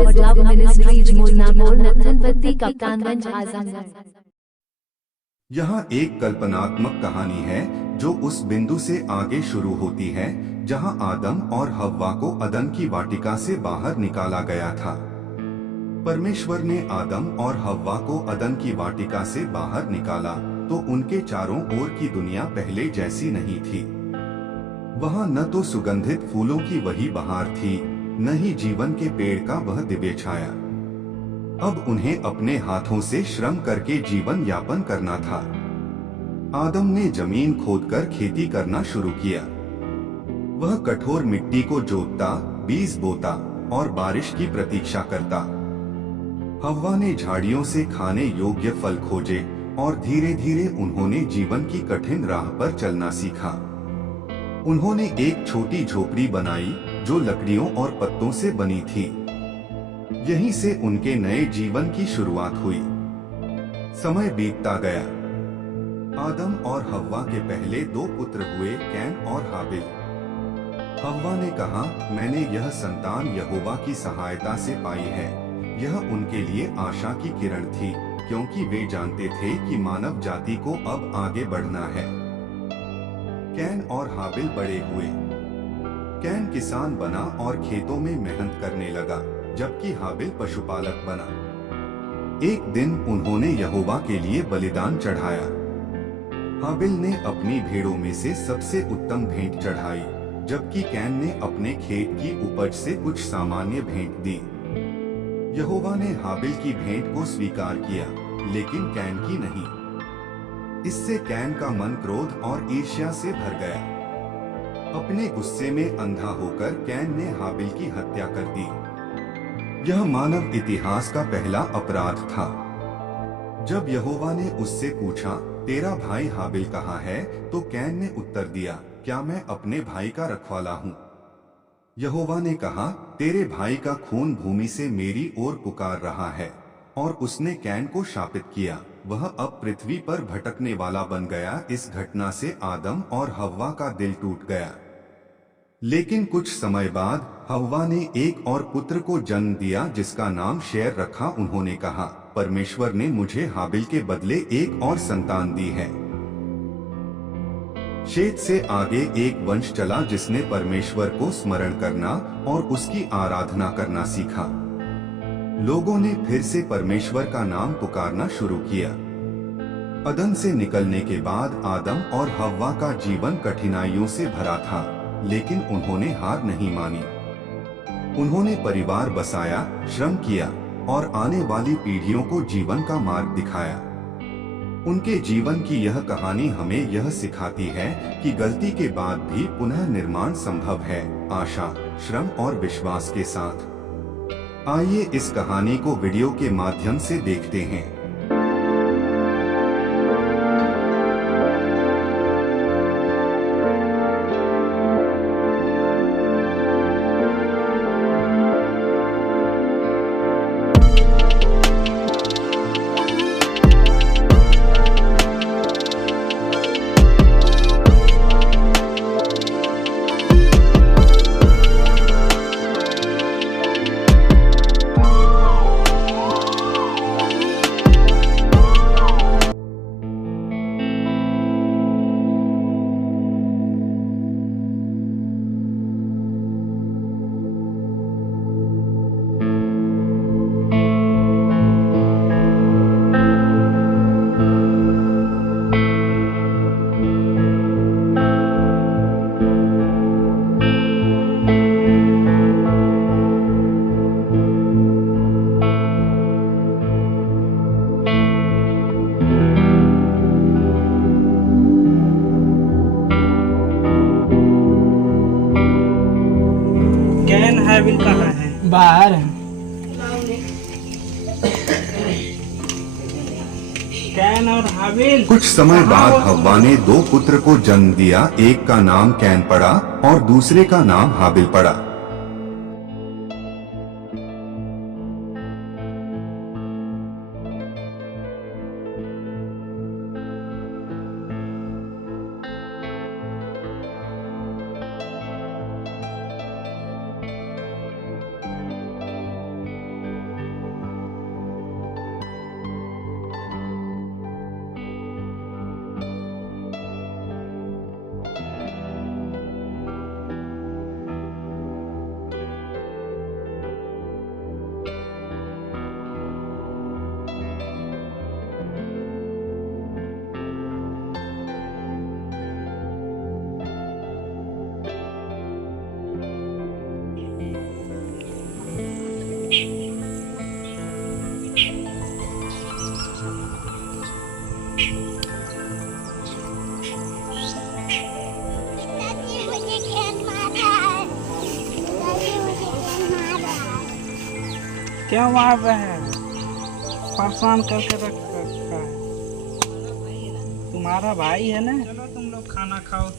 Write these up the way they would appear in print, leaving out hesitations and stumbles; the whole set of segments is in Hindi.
is Love Ministries Mulnapur Nathanpatti Kaptanganj Azamgarh। यहाँ एक कल्पनात्मक कहानी है जो उस बिंदु से आगे शुरू होती है जहाँ आदम और हव्वा को अदन की वाटिका से बाहर निकाला गया था। परमेश्वर ने आदम और हव्वा को अदन की वाटिका से बाहर निकाला तो उनके चारों ओर की दुनिया पहले जैसी नहीं थी। वहाँ न तो सुगंधित फूलों की वही बहार थी, न ही जीवन के पेड़ का वह दिव्य छाया। अब उन्हें अपने हाथों से श्रम करके जीवन यापन करना था। आदम ने जमीन खोदकर खेती करना शुरू किया। वह कठोर मिट्टी को जोतता, बीज बोता और बारिश की प्रतीक्षा करता। हव्वा ने झाड़ियों से खाने योग्य फल खोजे और धीरे धीरे उन्होंने जीवन की कठिन राह पर चलना सीखा। उन्होंने एक छोटी झोपड़ी बनाई जो लकड़ियों और पत्तों से बनी थी। यहीं से उनके नए जीवन की शुरुआत हुई। समय बीतता गया। आदम और हव्वा के पहले दो पुत्र हुए, कैन और हाबिल। हव्वा ने कहा, मैंने यह संतान यहोवा की सहायता से पाई है। यह उनके लिए आशा की किरण थी, क्योंकि वे जानते थे कि मानव जाति को अब आगे बढ़ना है। कैन और हाबिल बड़े हुए। कैन किसान बना और खेतों में मेहनत करने लगा, जबकि हाबिल पशुपालक बना। एक दिन उन्होंने यहोवा के लिए बलिदान चढ़ाया। हाबिल ने अपनी भेड़ों में से सबसे उत्तम भेंट चढ़ाई, जबकि कैन ने अपने खेत की उपज से कुछ सामान्य भेंट दी। यहोवा ने हाबिल की भेंट को स्वीकार किया, लेकिन कैन की नहीं। इससे कैन का मन क्रोध और ईर्ष्या से भर गया। अपने गुस्से में अंधा होकर कैन ने हाबिल की हत्या कर दी। यह मानव इतिहास का पहला अपराध था। जब यहोवा ने उससे पूछा, तेरा भाई हाबिल कहाँ है, तो कैन ने उत्तर दिया, क्या मैं अपने भाई का रखवाला हूँ? यहोवा ने कहा, तेरे भाई का खून भूमि से मेरी ओर पुकार रहा है। और उसने कैन को शापित किया, वह अब पृथ्वी पर भटकने वाला बन गया। इस घटना से आदम और हव्वा का दिल टूट गया। लेकिन कुछ समय बाद हव्वा ने एक और पुत्र को जन्म दिया, जिसका नाम शेर रखा। उन्होंने कहा, परमेश्वर ने मुझे हाबिल के बदले एक और संतान दी है। शेत से आगे एक वंश चला जिसने परमेश्वर को स्मरण करना और उसकी आराधना करना सीखा। लोगों ने फिर से परमेश्वर का नाम पुकारना शुरू किया। अदन से निकलने के बाद आदम और हव्वा का जीवन कठिनाइयों से भरा था, लेकिन उन्होंने हार नहीं मानी। उन्होंने परिवार बसाया, श्रम किया और आने वाली पीढ़ियों को जीवन का मार्ग दिखाया। उनके जीवन की यह कहानी हमें यह सिखाती है कि गलती के बाद भी पुनः निर्माण संभव है, आशा, श्रम और विश्वास के साथ। आइए इस कहानी को वीडियो के माध्यम से देखते हैं। हाबिल कहाँ है? बाहर है। कैन और हाबिल। कुछ समय बाद हव्वा ने दो पुत्र को जन्म दिया। एक का नाम कैन पड़ा और दूसरे का नाम हाबिल पड़ा। क्यों मार रहे हैं? परेशान करके रखा है। तुम्हारा भाई है ना? चलो तुम लोग खाना खाओ।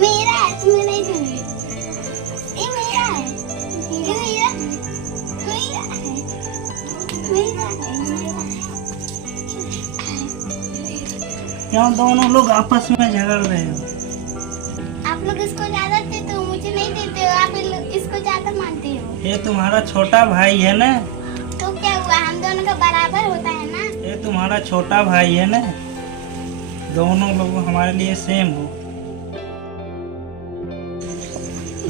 मेरा है, तुम्हें नहीं दूंगी। ये मेरा है, ये मेरा है, मेरा है। क्यों दोनों लोग आपस में झगड़ रहे हो? आप लोग इसको ज्यादा देते हो, मुझे नहीं देते हो। आप इसको ज्यादा मानते हो। ये तुम्हारा छोटा भाई है ना? तो क्या हुआ, हम दोनों का बराबर होता है ना। ये तुम्हारा छोटा भाई है ना? दोनों लोग हमारे लिए सेम हो।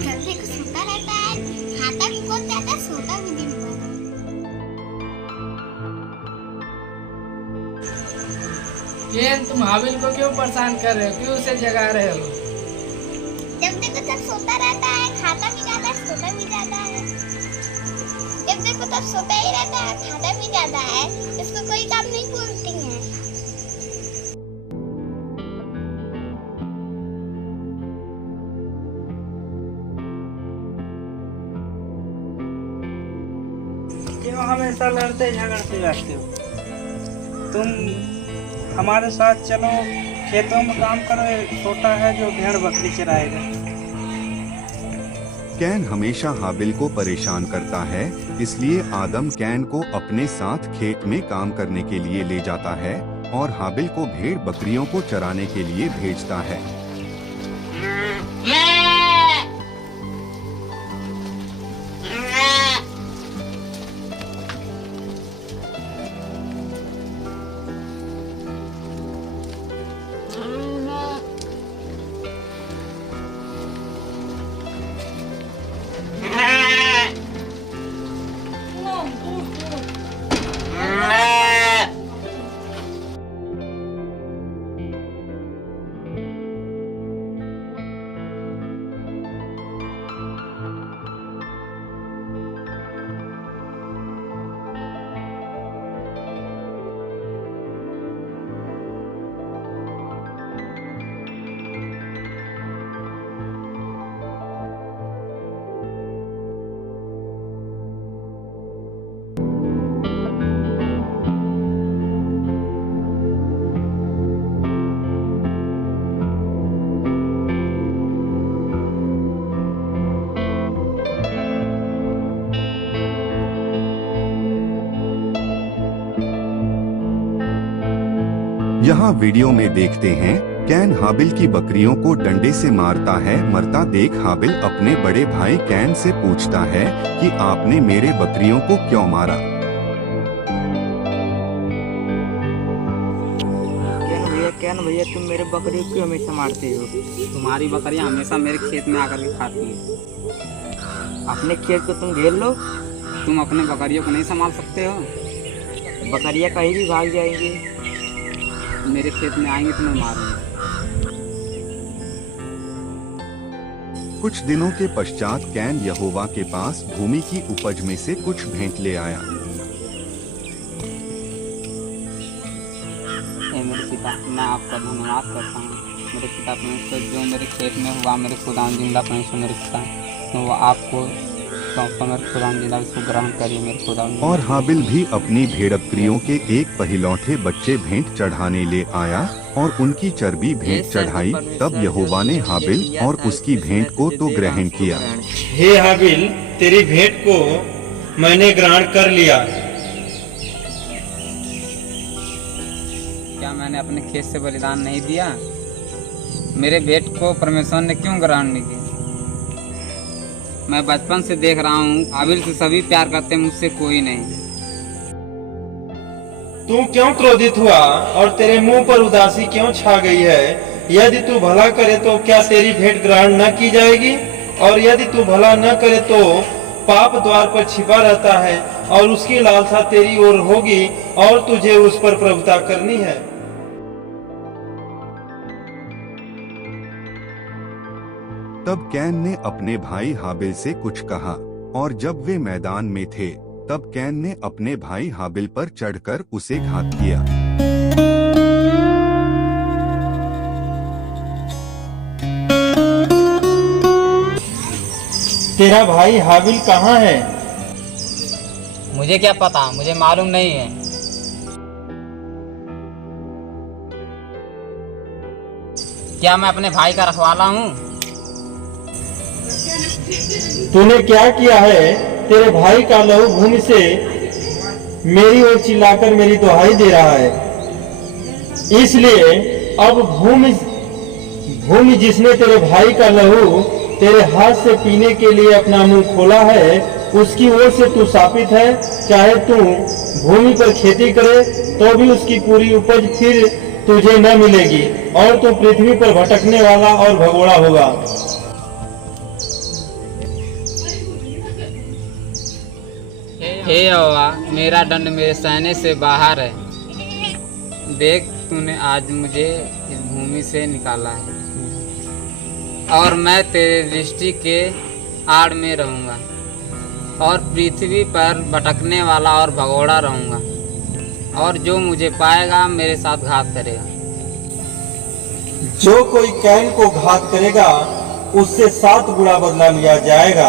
जल्दी को सोता रहता है, खाता भी बहुत ज्यादा, सोता भी दिन भर। तुम हाबिल को क्यों परेशान कर रहे हो? क्यों उसे जगा रहे हो? जब देखो तब सोता रहता है, खाता भी ज्यादा है, सोता भी ज्यादा है। जब देखो तब सोता ही रहता है, खाता भी ज्यादा है। इसको कोई काम नहीं बोलती है। क्यों हमेशा लड़ते झगड़ते रहते हो? तुम हमारे साथ चलो, खेतों में काम करो। छोटा है जो भेड़ बकरी चराएगा। कैन हमेशा हाबिल को परेशान करता है, इसलिए आदम कैन को अपने साथ खेत में काम करने के लिए ले जाता है और हाबिल को भेड़ बकरियों को चराने के लिए भेजता है। यहाँ वीडियो में देखते हैं कैन हाबिल की बकरियों को डंडे से मारता है। मरता देख हाबिल अपने बड़े भाई कैन से पूछता है कि आपने मेरे बकरियों को क्यों मारा। कैन भैया तुम मेरे बकरियों क्यों हमेशा मारते हो? तुम्हारी बकरियां हमेशा मेरे खेत में आकर के खाती है। अपने खेत को तुम घेर लो। तुम अपने बकरियों को नहीं संभाल सकते हो? बकरियां कहीं भी भाग जाएंगी। मेरे खेत में आएंगे तो मैं मारूंगा। कुछ दिनों के पश्चात कैन यहोवा के पास भूमि की उपज में से कुछ भेंट ले आया। मेरे पिता, मैं आपका धन्यवाद करता हूँ। मेरे पिता परमेश्वर, जो मेरे खेत में हुआ, मेरे खुदा जिंदा परमेश्वर मेरे पिता, तो वो आपको सौंपा। मेरे खुदा जिंदा, इसको ग्रहण करिए मेरे खुदा। और हाबिल भी अपनी भेड़ बकरियों के एक पहिलौठे बच्चे भेंट चढ़ाने ले आया और उनकी चर्बी भेंट चढ़ाई। तब यहोवा ने हाबिल और उसकी भेंट को तो ग्रहण किया। हे हाबिल, तेरी भेंट को मैंने ग्रहण कर लिया। क्या मैंने अपने खेत से बलिदान नहीं दिया? मेरे भेंट को परमेश्वर ने क्यों ग्रहण नहीं किया? मैं बचपन से देख रहा हूँ, हाबिल से सभी प्यार करते, मुझसे कोई नहीं। तू क्यों क्रोधित हुआ और तेरे मुंह पर उदासी क्यों छा गई है? यदि तू भला करे तो क्या तेरी भेंट ग्रहण न की जाएगी? और यदि तू भला न करे तो पाप द्वार पर छिपा रहता है और उसकी लालसा तेरी ओर होगी और तुझे उस पर प्रभुता करनी है। तब कैन ने अपने भाई हाबिल से कुछ कहा, और जब वे मैदान में थे तब कैन ने अपने भाई हाबिल पर चढ़कर उसे घात किया। तेरा भाई हाबिल कहाँ है? मुझे क्या पता, मुझे मालूम नहीं है। क्या मैं अपने भाई का रखवाला हूँ? तूने क्या किया है? तेरे भाई का लहू भूमि से मेरी ओर चिल्लाकर मेरी दुहाई दे रहा है। इसलिए अब भूमि जिसने तेरे भाई का लहू तेरे हाथ से पीने के लिए अपना मुंह खोला है, उसकी ओर से तू शापित है। चाहे तू भूमि पर खेती करे तो भी उसकी पूरी उपज फिर तुझे न मिलेगी, और तू पृथ्वी पर भटकने वाला और भगोड़ा होगा। हे यहोवा, मेरा दंड मेरे सहने से बाहर है। देख, तूने आज मुझे इस भूमि से निकाला है, और मैं तेरे दृष्टि के आड़ में रहूँगा, और पृथ्वी पर भटकने वाला और भगोड़ा रहूँगा, और जो मुझे पाएगा मेरे साथ घात करेगा। जो कोई कैन को घात करेगा उससे 7 गुना बदला लिया जाएगा।